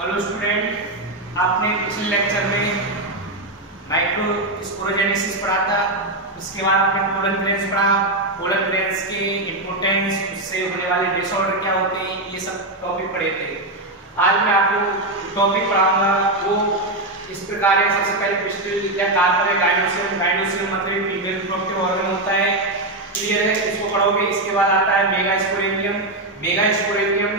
Hello student, आपने पिछले lecture में माइक्रोस्पोरोजेनेसिस पढ़ा था। उसके बाद आपने पोलन ग्रेन्स पढ़ा, पोलन ग्रेन्स के इंपोर्टेंस, उससे होने वाले डिसऑर्डर क्या होते हैं, ये सब टॉपिक पढ़े थे। आज मैं आपको टॉपिक पढ़ाऊंगा वो इस प्रकार है। सबसे पहले पिस्टल या कार्पल है, गाइनोसियम। गाइनोसियम मतलब फीमेल रिप्रोडक्टिव ऑर्गन होता है, क्लियर है, इसको पढ़ोगे। इसके बाद आता है मेगास्पोरेंजियम। मेगास्पोरेंजियम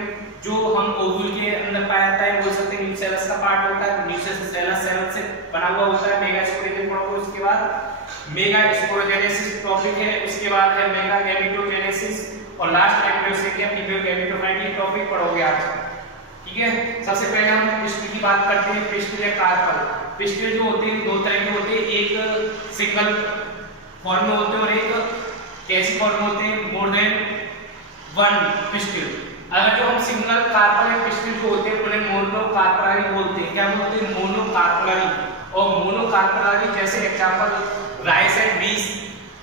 जो हम ओव्यूल के अंदर पाया जाता है, बोल सकते हैं न्यूसेलस का पार्ट होता है, न्यूसेलस सेल से बना हुआ होता है। मेगास्पोरेंजियम पढ़ोगे। उसके बाद मेगास्पोरोजेनेसिस टॉपिक है। उसके बाद है मेगागैमेटोजेनेसिस और लास्ट एम्ब्रियोसेकिया फीमेल गैमेटोफाइट, ये टॉपिक पढ़ोगे आज, ठीक है। सबसे पहले हम पिस्टल की बात करते हैं, पिस्टल या कार्पल। पिस्टल जो होते हैं दो तरह के होते हैं, एक सिंगल फॉर्म में होते हैं और एक कैसी फॉर्म में होते हैं, मोर देन वन पिस्टल। अगर जो हम सिंगल कार्पल या पिस्टल जो होते हैं उन्हें मोनोकार्पलारी बोलते हैं। क्या बोलते हैं? मोनोकार्पलारी। और मोनोकार्पलारी जैसे एग्जांपल राइस एंड बीन्स,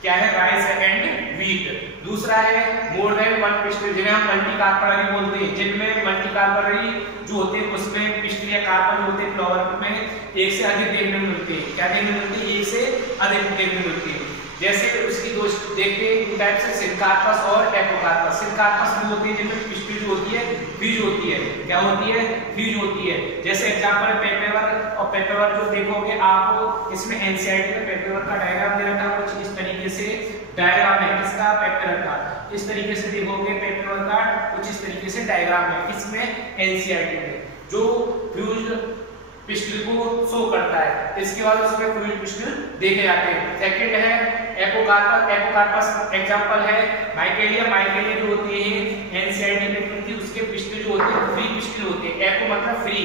क्या है? Rice and wheat. दूसरा है मोर देन वन पिस्टल, जिन्हें हम मल्टीकार्पलारी बोलते हैं। जिनमें मल्टीकार्पलारी जो होते हैं उसमें पिस्टल या कार्पल जो होते हैं फ्लावर में एक से अधिक देखने में मिलते हैं। क्या देखने में मिलते हैं? एक से अधिक देखने में मिलते हैं। जैसे उसकी दो देखते हैं, टू टाइप्स है, सिनकार्पस और एपोकार्पस। सिनकार्पस वो होती है जिनमें पिस्टल जो होती है फ्यूज होती है। क्या होती है? फ्यूज होती है। जैसे एग्जांपल है पेपेवर, और पेपेवर जो देखोगे आप, इसमें एनसीईआरटी में पेपेवर का डायग्राम दे रखा है कुछ इस तरीके से। डायग्राम है किसका? पेपेवर का। इस तरीके से देखोगे पेपेवर का कुछ इस तरीके से डायग्राम है, किसमें? एनसीईआरटी में, जो फ्यूज पिस्टल को शो करता है। इसके बाद उसमें फ्यूज पिस्टल देखे जाते हैं। सेकंड है एपोकार्पस। एपोकार्पस एग्जांपल है माइकेलिया। माइकेलिया जो होती है एनसीईआरटी में क्योंकि उसके पिस्टल जो होते हैं फ्री पिस्टल होते हैं। एपो मतलब फ्री,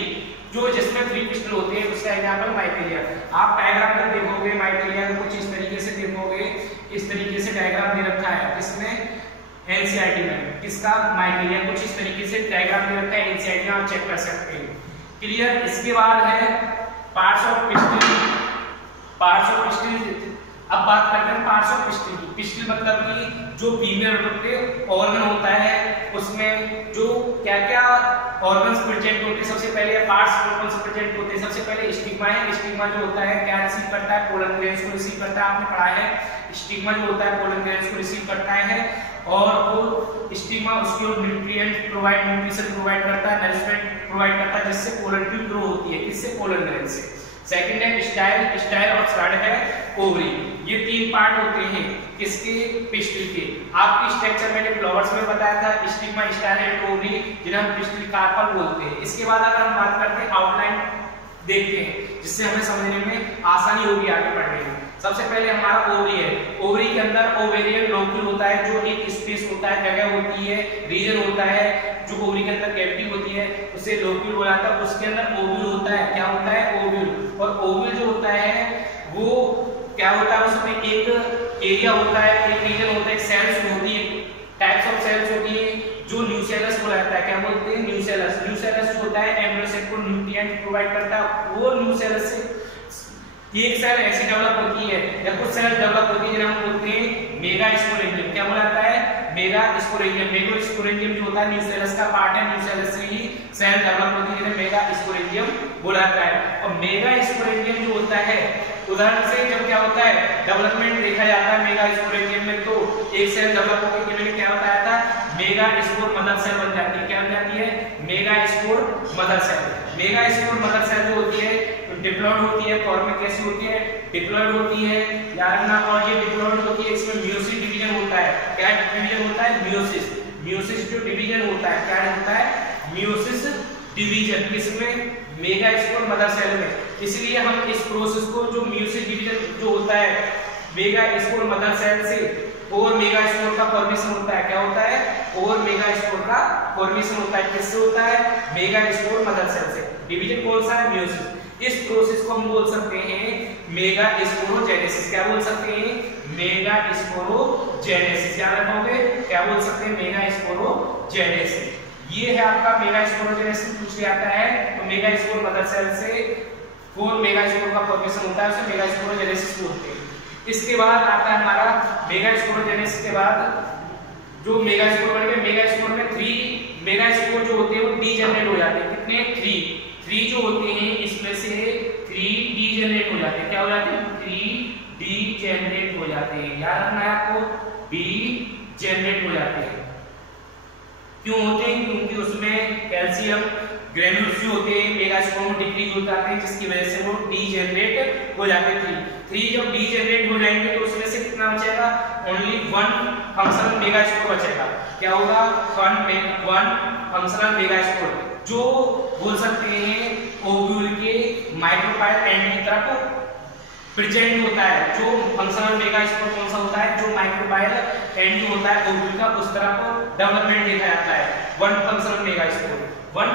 जो जिसमें फ्री पिस्टल होते हैं उसका एग्जांपल माइकेलिया। आप डायग्राम में देखोगे माइकेलिया को कुछ इस तरीके से देखोगे, इस तरीके से डायग्राम दे रखा है इसमें एनसीईआरटी में। किसका? माइकेलिया। कुछ इस तरीके से डायग्राम दे रखा है एनसीईआरटी में, आप चेक कर सकते हैं, क्लियर। इसके बाद है parts of pistol. Parts of pistol, अब बात करते हैं पार्ट्स ऑफ पिस्टल की। पिस्टल मतलब कि जो फीमेल रिप्रोडक्टिव ऑर्गन होता है उसमें जो क्या क्या ऑर्गन्स प्रेजेंट होते हैं। सबसे पहले पार्ट्स कौन से प्रेजेंट होते हैं? सबसे पहले स्टिग्मा है। स्टिग्मा जो होता है क्या रिसीव करता है? पोलन ग्रेन्स को रिसीव करता है। आपने पढ़ा है स्टिग्मा जो होता है पोलन ग्रेन्स को रिसीव करता है, और वो स्टिग्मा उसको न्यूट्रिएंट प्रोवाइड, न्यूट्रिशन प्रोवाइड करता है, नरिशमेंट प्रोवाइड करता है, जिससे पोलन ट्यूब ग्रो होती है। किससे? पोलन ग्रेन से। सेकंड है स्टाइल। स्टाइल और थर्ड है ओवरी। ये तीन पार्ट होते हैं किसके? पिस्टल के। आपकी स्ट्रक्चर मैंने फ्लावर्स में बताया था, स्टिग्मा, स्टाइल एंड ओवरी, जिन्हें हम पिस्टल कार्पल बोलते हैं। इसके बाद अगर हम बात करते हैं आउटलाइन देखते हैं जिससे हमें समझने में आसानी होगी आगे पढ़ने में। सबसे पहले हमारा ओवरी है। ओवरी के अंदर ओवेरियन लोक्यूल होता है, जो एक स्पेस होता है, जगह होती है, रीजन होता है, जो ओवरी के अंदर कैविटी होती है उसे लोक्यूल बोला जाता है। उसके अंदर ओव्यूल होता है। क्या होता है? ओव्यूल। और ओव्यूल जो होता है वो क्या होता है? उसमें एक एरिया होता है, एक रीजन होता है, एक सेल्स होती है, टाइप्स ऑफ सेल्स होती है, जो न्यूसेलस बोला जाता है। क्या बोलते हैं? न्यूसेलस। न्यूसेलस होता है एम्ब्रियोसेक को न्यूट्रिएंट प्रोवाइड करता है। वो न्यूसेलस से एक सेल ऐसी डेवलप होती है या कुछ सेल डेवलप होती है जिन्हें हम बोलते हैं मेगास्पोरेंजियम। क्या बोला जाता है? मेगास्पोरेंजियम। मेगास्पोरेंजियम जो होता है न्यूसेलस का पार्ट है, न्यूसेलस से ही सेल डेवलप होती है जिन्हें मेगास्पोरेंजियम बोला जाता है। और मेगास्पोरेंजियम जो होता है, उदाहरण से जब क्या होता है डेवलपमेंट देखा जाता है मेगास्पोरेंजियम में, तो एक सेल डेवलप होकर के मैंने क्या बताया था, मेगास्पोर मदर सेल बन जाती है। क्या बन जाती है? Megaspore mother cell. Megaspore mother cell जो होती है डिप्लॉइड होती है। फॉर्म में कैसी होती है? डिप्लॉइड होती है, याद रखना। और ये डिप्लॉइड होती है, इसमें मियोसिस डिवीजन होता है। क्या डिवीजन होता है? मियोसिस। मियोसिस जो डिवीजन होता है, क्या होता है? Meiosis division. किसमें? मेगास्पोर मदर सेल में। इसलिए हम इस प्रोसेस को, जो मियोसिस डिवीजन जो होता है मेगास्पोर मदर सेल से, और मेगास्पोर का फॉर्मेशन होता है। क्या होता है? और मेगास्पोर का फॉर्मेशन होता है। किससे होता है? मेगास्पोर मदर सेल से। डिवीजन कौन सा है? मियोसिस। इस प्रोसेस को हम बोल सकते हैं मेगास्पोरोजेनेसिस। क्या बोल सकते हैं? मेगास्पोरोजेनेसिस। याद रखोगे, क्या बोल सकते हैं? मेगास्पोरोजेनेसिस। ये है आपका मेगास्पोरोजेनेसिस पूछ लिया जाता है। तो मेगास्पोर मदर सेल से 4 मेगास्पोर का फॉर्मेशन होता है, उसे मेगास्पोरोजेनेसिस बोलते हैं। इसके बाद आता है हमारा मेगास्पोरोजेनेसिस के बाद जो मेगास्पोर बन गए, मेगास्पोर में 3 मेगास्पोर जो होते हैं वो डीजेनरेट हो जाते हैं। कितने? 3 3 जो होते हैं इसमें से 3 डीजेनरेट हो जाते हैं। क्या हो जाते हैं? 3 डीजेनरेट हो जाते हैं। याद रखना है आपको, डीजेनरेट हो जाते हैं। क्यों होते हैं? क्योंकि उसमें कैल्शियम ग्रेन्यूल्स जो होते हैं मेगा स्पोर में डिक्रीज हो जाते हैं, जिसकी वजह से वो डीजेनरेट हो जाते हैं। 3 जब डीजेनरेट हो जाएंगे तो उसमें से कितना बचेगा? ओनली 1 फंक्शनल मेगा स्पोर बचेगा। क्या होगा? 1 फंक्शनल मेगा स्पोर, जो बोल सकते हैं ओव्यूल के माइक्रोपाइल एंड की तरफ प्रेजेंट होता है। जो फंक्शनल मेगा स्पोर कौन सा होता है? जो माइक्रोपाइल एंड जो होता है ओव्यूल का, उस तरफ डेवलपमेंट देखा जाता है। 1 functional mega spore, 1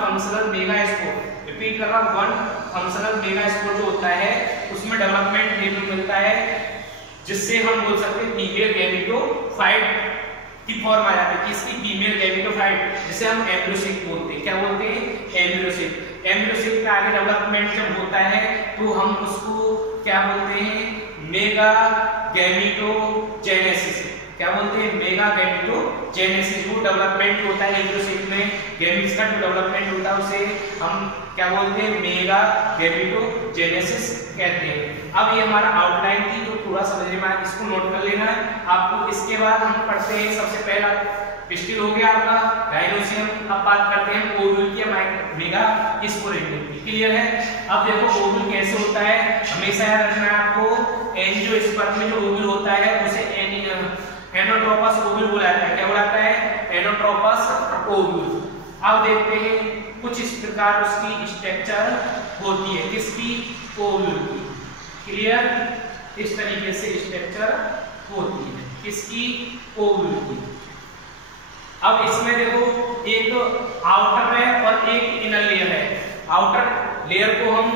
functional mega spore, repeat कर रहा हूं, 1 फंक्शनल मेगा स्पोर जो होता है उसमें डेवलपमेंट देखने को मिलता है, जिससे हम बोल सकते हैं फीमेल गैमेटोफाइट की फॉर्म आ जाती है। किसकी? फीमेल गैमेटोफाइट, जिसे हम एम्ब्रियोसिक बोलते हैं। क्या बोलते हैं? एम्ब्रियोसिक। एम्ब्रियोसिक का आगे डेवलपमेंट जब होता है तो हम उसको क्या बोलते हैं? Mega gametogenesis. क्या बोलते हैं? Mega gametogenesis. वो डेवलपमेंट होता है एम्ब्रियोसिक में, गैमेट्स का जो डेवलपमेंट होता है उसे हम क्या बोलते हैं? मेगा गैमेटोजेनेसिस कहते हैं। अब ये हमारा आउटलाइन थी, तो थोड़ा समझने में इसको नोट कर लेना है आपको। इसके बाद हम पढ़ते हैं सबसे पहला पिस्टिल हो गया आपका, गाइनोसियम। अब बात करते हैं ओव्यूल की मेगा स्पोरेंडियम की। क्लियर है? अब देखो ओव्यूल कैसे होता है, हमेशा याद रखना है आपको। एंजियोस्पर्म में जो ओव्यूल होता है उसे एनोट्रोपस ओव्यूल बोला जाता है। क्या बोला जाता है? एनोट्रोपस ओव्यूल। अब देखते हैं कुछ इस प्रकार उसकी स्ट्रक्चर होती है। किसकी? ओव्यूल की। क्लियर? इस तरीके से स्ट्रक्चर होती है। किसकी? ओव्यूल की। अब इसमें देखो एक आउटर है और एक इनर लेयर है। आउटर लेयर को हम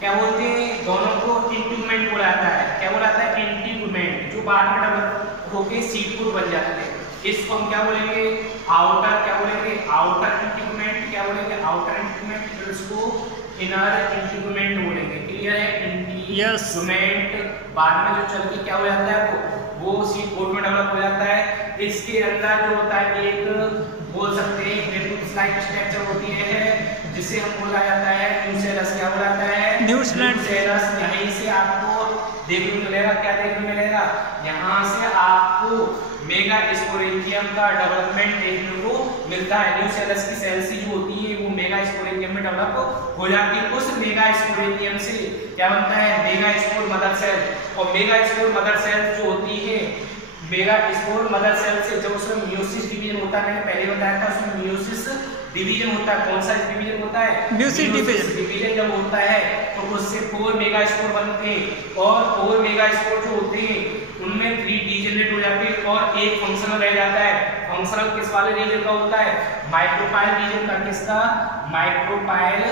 क्या बोलते हैं? दोनों को इंटीग्यूमेंट बोला जाता है। क्या बोला जाता है? इंटीग्यूमेंट, जो बाद में डेवलप होके सीड बन जाते हैं। इसको हम क्या बोलेंगे? आउटर। क्या बोलेंगे? Outer integument. क्या बोलेंगे? Outer integument. फिर उसको इनर इंटीग्यूमेंट बोलेंगे। क्लियर है? इंटीग्यूमेंट बाद में जो चल के क्या हो जाता है वो सीड कोड में डेवलप हो जाता है। इसके अंदर जो होता है एक बोल सकते हैं ग्रेनुलोसाइट स्ट्रक्चर होती है, जिसे हम बोला जाता है न्यूसेलस। क्या बोला जाता है? न्यूसेलस। यहीं से आपको देखने को मिलेगा, क्या देखने को मिलेगा? यहाँ से आपको मेगा स्पोरेंजियम का डेवलपमेंट देखने को मिलता है। न्यूसेलस की सेल्स जो होती है वो मेगा स्पोरेंजियम में डेवलप हो जाती है। उस मेगा स्पोरेंजियम से क्या बनता है? Megaspore mother cell. और मेगा स्पोर मदर सेल जो होती है, मेगा स्पोर मदर सेल से जब उसमें मियोसिस डिवीजन होता है, मैंने पहले बताया था उसमें मियोसिस डिवीजन होता है। कौन सा डिवीजन होता है? मियोसिस डिवीजन जब होता है तो उससे 4 मेगा स्पोर बनते हैं, और 4 मेगा स्पोर जो होते हैं उनमें 3 डीजेनरेट हो जाते हैं और एक फंक्शनल रह जाता है। फंक्शनल किस वाले रीजन का होता है? माइक्रोपाइल रीजन का। किसका? Micropyle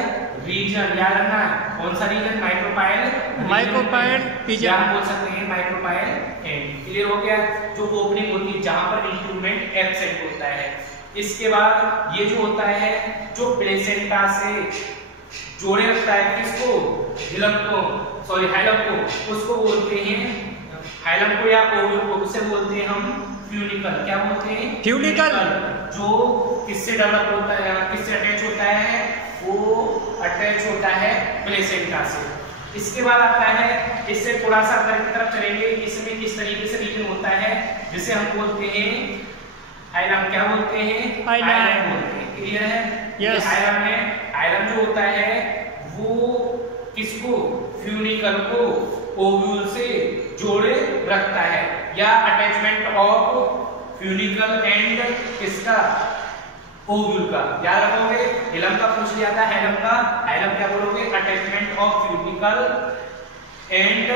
region. याद रखना है कौन सा रीजन? Micropyle reason. हम बोल सकते हैं माइक्रोपाइल एंड। क्लियर हो गया? जो ओपनिंग होती है जहां पर इंट्रूमेंट एब्सेंट होता है। इसके बाद ये जो होता है जो प्लेसेंटा से जोड़े रखता है, किसको? हिलम को, सॉरी हाइलम को, उसको बोलते हैं हाइलम को या ओव्यूल को, उसे बोलते हैं हम फ्यूनिकल। क्या बोलते हैं? फ्यूनिकल। जो किससे डेवलप होता है, किससे अटैच होता है? वो अटैच होता है प्लेसेंटा से। इसके बाद आता है, इससे थोड़ा सा अंदर की तरफ चलेंगे, इसमें इस तरीके से रीजन होता है जिसे हम बोलते हैं हाइलम। क्या बोलते हैं? हाइलम बोलते हैं। क्लियर है? यस। हाइलम है। हाइलम जो होता है वो किसको? फ्यूनिकल को ओव्यूल से जोड़े रखता है, या अटैचमेंट ऑफ फ्यूनिकल एंड किसका? ओव्यूल का। याद रखोगे? हिलम का पूछ लिया था, हाइलम का। हाइलम क्या बोलोगे? Attachment of funicle and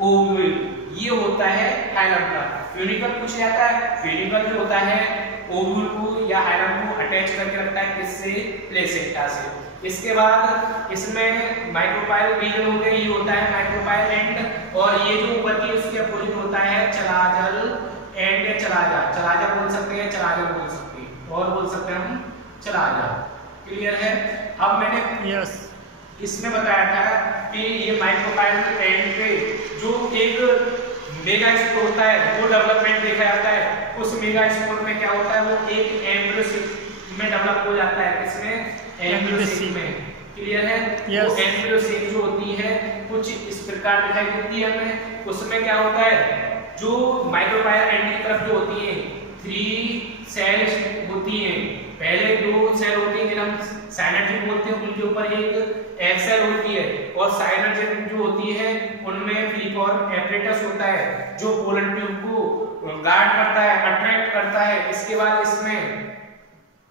ovule, ये होता है हाइलम का। फ्यूनिकल पूछ जाता है, फ्यूनिकल जो होता है ओव्यूल को या हाइलम को अटैच करके रखता है, किससे? प्लेसेंटा से। इसके बाद इसमें माइक्रोपाइल रीजन हो गया, ये होता है माइक्रोपाइल एंड, और ये जो ऊपर की उसके अपोजिट होता है चलाजल एंड या चलाजा। चलाजा बोल सकते हैं, चलाजल बोल सकते हैं, और बोल सकते हैं हम चलाजा। क्लियर है? अब मैंने इसमें बताया था कि ये माइक्रोपाइल एंड पे जो एक मेगा स्पोर होता है वो डेवलपमेंट देखा जाता है। उस मेगा स्पोर में क्या होता है? वो एक एम्ब्रियोसिक में डेवलप हो जाता है, किसमें, एम्ब्रियोसेक में। क्लियर है? yes. तो एम्ब्रियोसेक जो होती है कुछ इस प्रकार दिखाई देती है हमें। उसमें क्या होता है, जो माइक्रोफायर एंड की तरफ जो होती है 3 सेल्स होती हैं। पहले 2 सेल होती है जिन्हें हम साइनर्जिड बोलते हैं, उनके ऊपर एक एग सेल होती है, और साइनर्जिड जो होती है उनमें फिलीफॉर्म एपरेटस होता है जो पोलन ट्यूब को गार्ड करता है, अट्रैक्ट करता है। इसके बाद इसमें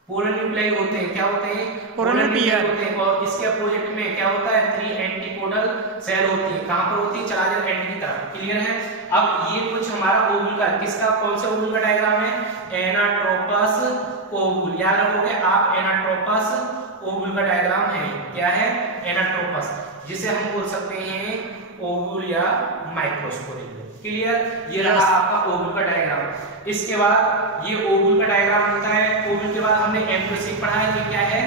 पोलर न्यूक्लियाई होते हैं, क्या होते हैं, पोलर न्यूक्लियाई होते हैं। और इसके अपोजिट में क्या होता है, 3 एंटीपोडल सेल होती है। कहां पर होती है, चलाजल एंड की तरफ। क्लियर है? अब ये कुछ हमारा ओवुल का, किसका, कौन सा ओवुल का डायग्राम है, एनाट्रोपस ओवुल। याद रखोगे आप, एनाट्रोपस ओवुल का डायग्राम है। क्या है, एनाट्रोपस, जिसे हम बोल सकते हैं ओवुल या माइक्रोस्पोरिक। क्लियर? ये रहा आपका ओवुल का डायग्राम। इसके बाद ये ओवुल का डायग्राम होता है। ओवुल के बाद हमने एम्ब्रियोसेक पढ़ा है। ये क्या है,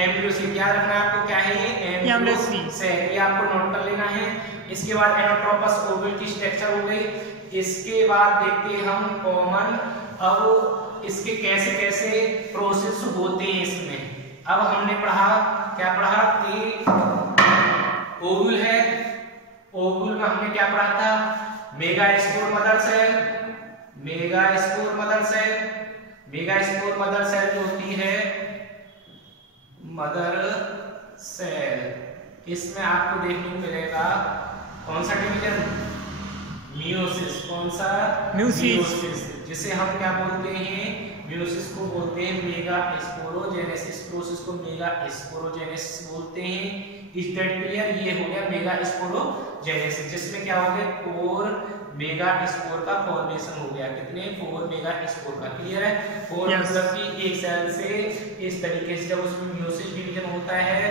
एम्ब्रियोसेक। याद रखना है आपको, क्या है ये, एम्ब्रियोसेक। ये आपको नोट कर लेना है। इसके बाद एनाट्रोपस ओवुल की स्ट्रक्चर हो गई। इसके बाद देखते हैं हम कॉमन, अब इसके कैसे कैसे प्रोसेस होते हैं इसमें। अब हमने पढ़ा, क्या पढ़ा कि ओवुल है, ओवुल में हमने क्या पढ़ा था, megaspore mother cell, megaspore mother cell. Megaspore mother cell जो होती है मदर सेल, इसमें आपको देखने को मिलेगा कौन सा डिवीजन, मियोसिस। कौन सा, मियोसिस, जिसे हम क्या बोलते हैं, मियोसिस को बोलते हैं मेगा स्पोरोजेनेसिस। प्रोसेस को मेगा स्पोरोजेनेसिस बोलते हैं। Is that clear? ये हो गया मेगा स्पोरोजेनेसिस, जिसमें क्या हो गया, 4 मेगा स्पोर का फॉर्मेशन हो गया। कितने, 4 मेगा स्पोर का। क्लियर है? 4 मतलब कि एक सेल से इस तरीके से जब उसमें मियोसिस डिवीजन होता है,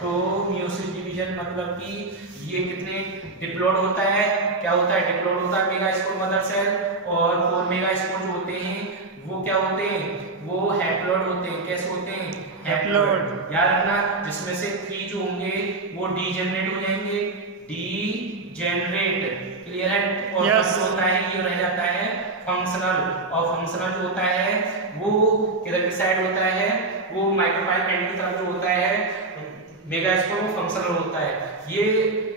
तो मियोसिस डिवीजन मतलब कि ये कितने डिप्लॉइड होता है, क्या होता है, डिप्लॉइड होता है मेगा स्पोर मदर सेल। और 4 मेगा स्पोर जो होते हैं वो क्या होते हैं, वो हैप्लॉइड होते हैं। कैसे होते हैं, हैप्लॉइड। याद रखना, जिसमें से 3 जो होंगे वो डीजेनरेट हो जाएंगे, डीजेनरेट। क्लियर है? और जो होता है ये रह जाता है फंक्शनल। और फंक्शनल जो होता है वो किधर की साइड होता है, वो माइक्रोफायर एंड की तरफ जो होता है मेगास्पोर, वो फंक्शनल होता है। ये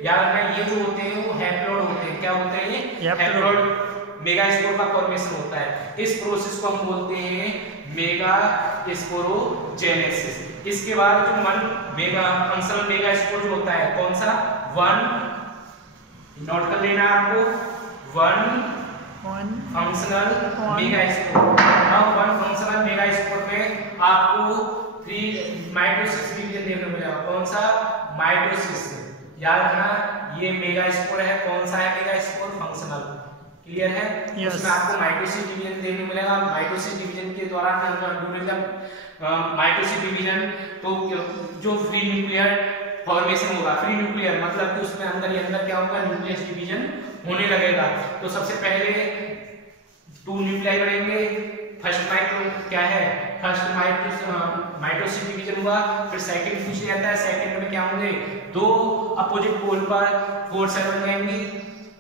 याद रखना, ये जो होते हैं वो हैप्लॉइड होते हैं। क्या होते हैं, हैप्लॉइड। मेगास्पोर का फॉर्मेशन होता है। इस प्रोसेस को हम बोलते हैं मेगा स्पोरोजेनेसिस। इसके बाद जो मेगा फंक्शनल मेगास्पोर जो होता है, कौन सा, 1, नोट कर लेना आपको, 1 फंक्शनल मेगास्पोर। अब 1 फंक्शनल मेगास्पोर में आपको 3 माइटोसिस डिवीजन देखने को मिलेगा। कौन सा, माइटोसिस। याद रखना, ये मेगास्पोर है। कौन सा है मेगास्पोर, फंक्शनल। क्लियर है? उसमें आपको माइटोसिस डिवीजन देखने को मिलेगा। माइटोसिस डिवीजन के दौरान माइटोसिस डिवीजन तो जो फ्री न्यूक्लियर फॉर्मेशन होगा, फ्री न्यूक्लियर मतलब कि उसमें अंदर ही अंदर क्या होगा, न्यूक्लियस डिवीजन होने लगेगा। तो सबसे पहले 2 न्यूक्लियाई बनेंगे। फर्स्ट माइटो क्या है, फर्स्ट माइटोसिस डिवीजन हुआ। फिर सेकंड पूछ जाता है, सेकंड में क्या होंगे, 2 अपोजिट पोल पर 4 सेल बन जाएंगी,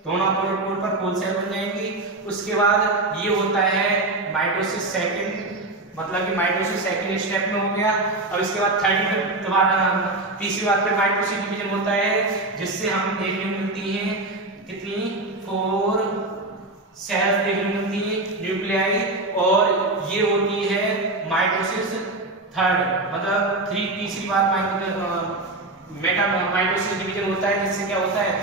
दोनों अपोजिट पोल पर 4 सेल बन जाएंगी। उसके बाद ये होता है माइटोसिस सेकंड, मतलब कि माइटोसिस सेकंड स्टेप में हो गया। और इसके बाद तीसरी बार फिर माइटोसिस डिवीजन होता है, जिससे हमें देखने को मिलती है कितनी, 4 सेल्स देखने को मिलती है, न्यूक्लियाई। और ये होती है माइटोसिस थर्ड, मतलब तीसरी बार माइटोसिस डिवीजन होता है, जिससे क्या होता है,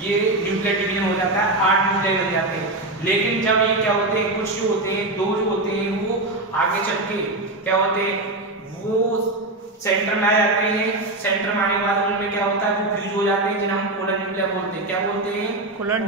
ये न्यूक्लियर डिवीजन हो जाता है, 8 न्यूक्लियाई बन जाते हैं। लेकिन जब ये क्या होते हैं, कुछ जो होते हैं, 2 जो होते हैं वो आगे चल के क्या होते हैं, वो सेंटर में आ जाते हैं। सेंटर में आने के बाद उनमें क्या होता है, वो फ्यूज हो जाते हैं, जिन्हें हम पोलर न्यूक्लियर बोलते हैं। क्या बोलते हैं, पोलर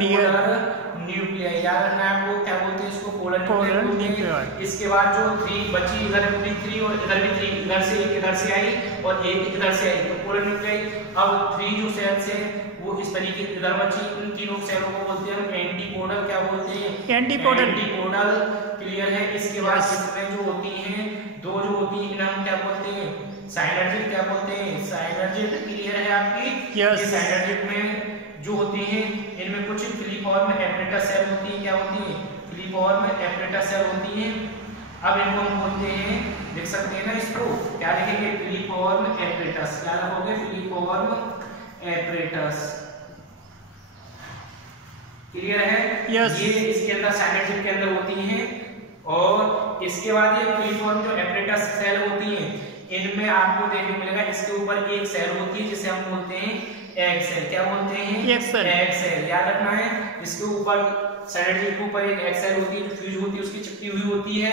न्यूक्लियर। याद रखना है आपको, क्या बोलते हैं इसको, पोलर न्यूक्लियर। इसके बाद जो 3 बची, इधर भी 3 और इधर भी 3, इधर से एक इधर से आई और एक इधर से आई, तो पोलर न्यूक्लियर। अब 3 जो सेल्स है वो इस तरीके से इधर बची, इन तीनों सेलों को बोलते हैं हम एंटीपोडल। क्या बोलते हैं, एंटीपोडल। क्लियर है? इसके बाद इसमें जो होती हैं 2 जो होती हैं, इन्हें हम क्या बोलते हैं, साइनर्जिड। क्या बोलते हैं, साइनर्जिड। क्लियर है आपकी? ये साइनर्जिड में जो होती हैं, इनमें कुछ फिलीफॉर्म एपरेटस सेल होती है। क्या होती है, फिलीफॉर्म एपरेटस सेल होती है। अब इनको हम बोलते हैं लिख सकते हैं ना इसको, क्या लिखेंगे, फिलीफॉर्म एपरेटस। क्या लिखोगे, फिलीफॉर्म एपरेटस। क्लियर है? yes. ये इसके अंदर साइनेजिड के अंदर होती हैं। और इसके बाद ये फिलीफॉर्म जो एपरेटस सेल होती हैं, इनमें आपको देखने को मिलेगा इसके ऊपर एक सेल होती है जिसे हम बोलते हैं एग सेल। क्या बोलते हैं, एग सेल। याद रखना है, इसके ऊपर साइनेजिड के ऊपर एक एग सेल होती है जो फ्यूज होती है, उसकी चिपकी हुई होती है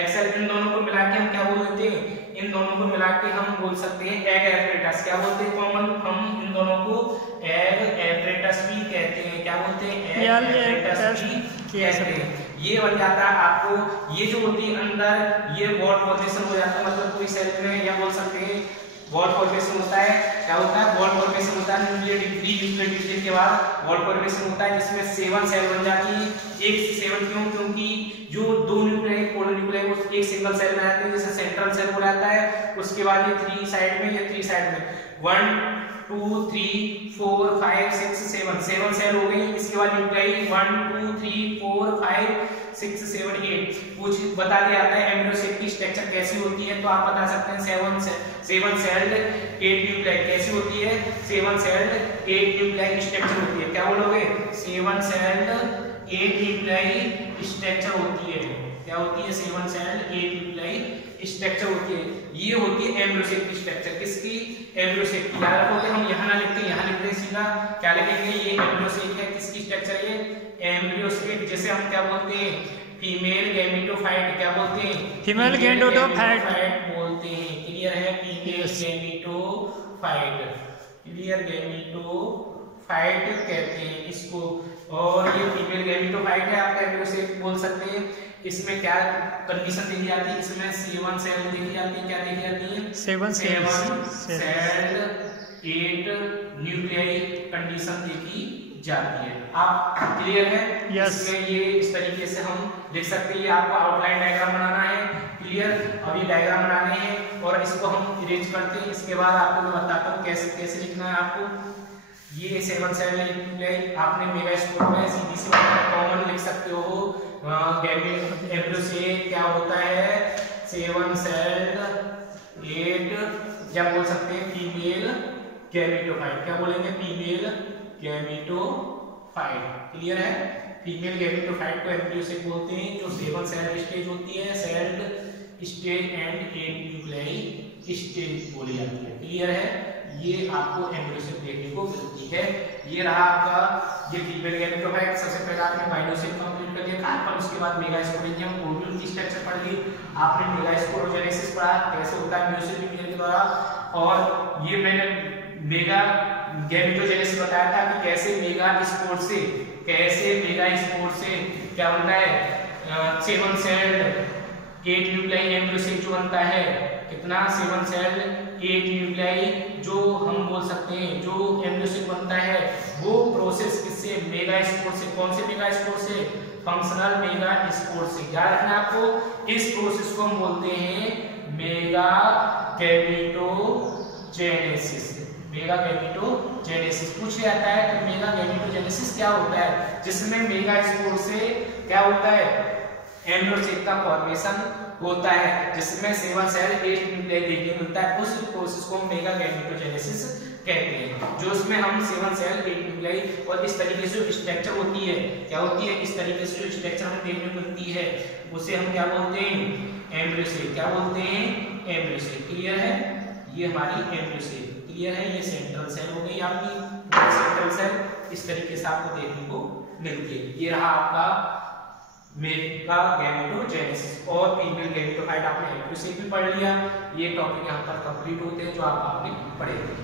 एग सेल। इन दोनों को मिला के हम क्या बोल देते हैं, इन दोनों को मिला के हम बोल सकते हैं एग एपरेटस। क्या बोलते हैं कॉमन, हम इन दोनों को एग एपरेटस भी कहते हैं। क्या बोलते हैं, एग एपरेटस भी कहते हैं। ये बन जाता है आपको, ये जो होती है अंदर, ये वॉल फॉर्मेशन हो जाता है, मतलब कोई सेल में या बोल सकते हैं वॉल फॉर्मेशन होता है। क्या होता है, वॉल फॉर्मेशन होता है, न्यूक्लियर डिवीजन के बाद वॉल फॉर्मेशन होता है, जिसमें 7 सेल बन जाती है। एक से 7 क्यों, क्योंकि जो 2 न्यूक्लियर पोलर न्यूक्लियर वो एक सिंगल सेल में आते हैं, जैसे सेंट्रल सेल बोला जाता है। उसके बाद ये 3 साइड में, ये 3 साइड में 1 2 3 4 5 6 7 सेल हो गई। इसके बाद न्यूक्लियाई 1 2 3 4 5 6 7 8 कुछ बता दिया जाता है एम्ब्रियो सेल की स्ट्रक्चर कैसी होती है, तो आप बता सकते हैं 7 सेल्ड 8 न्यूक्लियाई कैसी होती है, 7 सेल्ड 8 न्यूक्लियाई स्ट्रक्चर होती है। क्या बोलोगे, 7 सेल्ड 8 न्यूक्लियाई स्ट्रक्चर होती है। क्या होती है, 7 सेल्ड 8 न्यूक्लियाई स्ट्रक्चर होती है। ये होती है एम्ब्रियो सेल की स्ट्रक्चर। किसकी, एम्ब्रियो सेल की। याद रखोगे, हम यहाँ ना लिखते, यहाँ लिखते हैं सीधा। क्या लिखेंगे, ये एम्ब्रियो सेल है। किसकी स्ट्रक्चर, ये एम्ब्रियो सेल। जैसे हम क्या बोलते हैं, फीमेल गैमेटोफाइट। क्या बोलते हैं, फीमेल गैमेटोफाइट बोलते हैं। क्लियर है, फीमेल गैमेटोफाइट, क्लियर, गैमेटोफाइट कहते हैं इसको। और ये फीमेल गैमेटोफाइट है, आप एम्ब्रियो सेल बोल सकते हैं। इसमें क्या कंडीशन देखी जाती है, इसमें 7 सेल देखी जाती है। क्या देखी जाती है, 7 सेल 8 न्यूक्लियाई कंडीशन देखी जाती है। आप क्लियर है? yes. इसमें ये इस तरीके से हम लिख सकते हैं। ये आपको आउटलाइन डायग्राम बनाना है। क्लियर, अब ये डायग्राम बनाने हैं और इसको हम इरेज करते हैं। इसके बाद आपको मैं बताता हूँ कैसे कैसे लिखना है आपको। ये 7 सेल न्यूक्लियाई आपने मेगास्पोर में सीधी सी कॉमन लिख सकते हो। एम्ब्रियो सेल क्या होता है, 7 सेल्ड 8, या बोल सकते हैं फीमेल गैमेटोफाइट। क्या बोलेंगे, फीमेल गैमेटोफाइट। क्लियर है, फीमेल गैमेटोफाइट को एम्ब्रियो सेल बोलते हैं, जो 7 सेल स्टेज होती है, sailed stage and 8 nuclei stage बोली जाती है। क्लियर है, ये आपको एम्ब्रियो सेल देखने को मिलती है। ये रहा आपका, ये फीमेल गैमेटोफाइट। सबसे पहले आपने माइटोसिस कंप्लीट कर लिया कार्पल, उसके बाद मेगास्पोरेंजियम ओव्यूल की स्ट्रक्चर पढ़ ली। आपने मेगास्पोरोजेनेसिस पढ़ा, कैसे होता है म्यूसिल के द्वारा। और ये मैंने मेगा गैमेटोजेनेसिस बताया था कि कैसे मेगा स्पोर से क्या बनता है, 7 सेल्ड 8 न्यूक्लियाई एम्ब्रियो सेल जो बनता है। कितना, 7 सेल्ड 8 न्यूक्लियाई जो हम बोल सकते हैं, जो एम्ब्रियो सेल बनता है, वो प्रोसेस किससे, मेगा स्पोर से। कौन से मेगा स्पोर से, फंक्शनल मेगा स्पोर से। याद रखना आपको, इस प्रोसेस को हम बोलते हैं मेगा गैमेटोजेनेसिस। मेगा गैमेटोजेनेसिस पूछ लिया जाता है कि मेगा गैमेटोजेनेसिस क्या होता है, जिसमें मेगा स्पोर से क्या होता है, एम्ब्रियो सेल का फॉर्मेशन होता है, जिसमें 7 सेल 8 न्यूक्लियाई देखने को मिलता है। उस प्रोसेस को मेगा गैमेटोजेनेसिस कहते हैं, जो उसमें हम 7 सेल 8 न्यूक्लियाई और इस तरीके से स्ट्रक्चर होती है। क्या होती है, इस तरीके से जो स्ट्रक्चर हमें देखने को मिलती है, उसे हम क्या बोलते हैं, एम्ब्रियो सेल। क्या बोलते हैं, एम्ब्रियो सेल। क्लियर है, ये हमारी एम्ब्रियो सेल। क्लियर है, ये सेंट्रल सेल हो गई आपकी, सेंट्रल सेल इस तरीके से आपको देखने को मिलती है। ये रहा आपका मेगा गैमेटोजेनेसिस। और फीमेल गैमेटोफाइट आपने एम्ब्रियो सेल भी पढ़ लिया। ये टॉपिक यहाँ पर कंप्लीट होते हैं जो आपने पढ़े थे।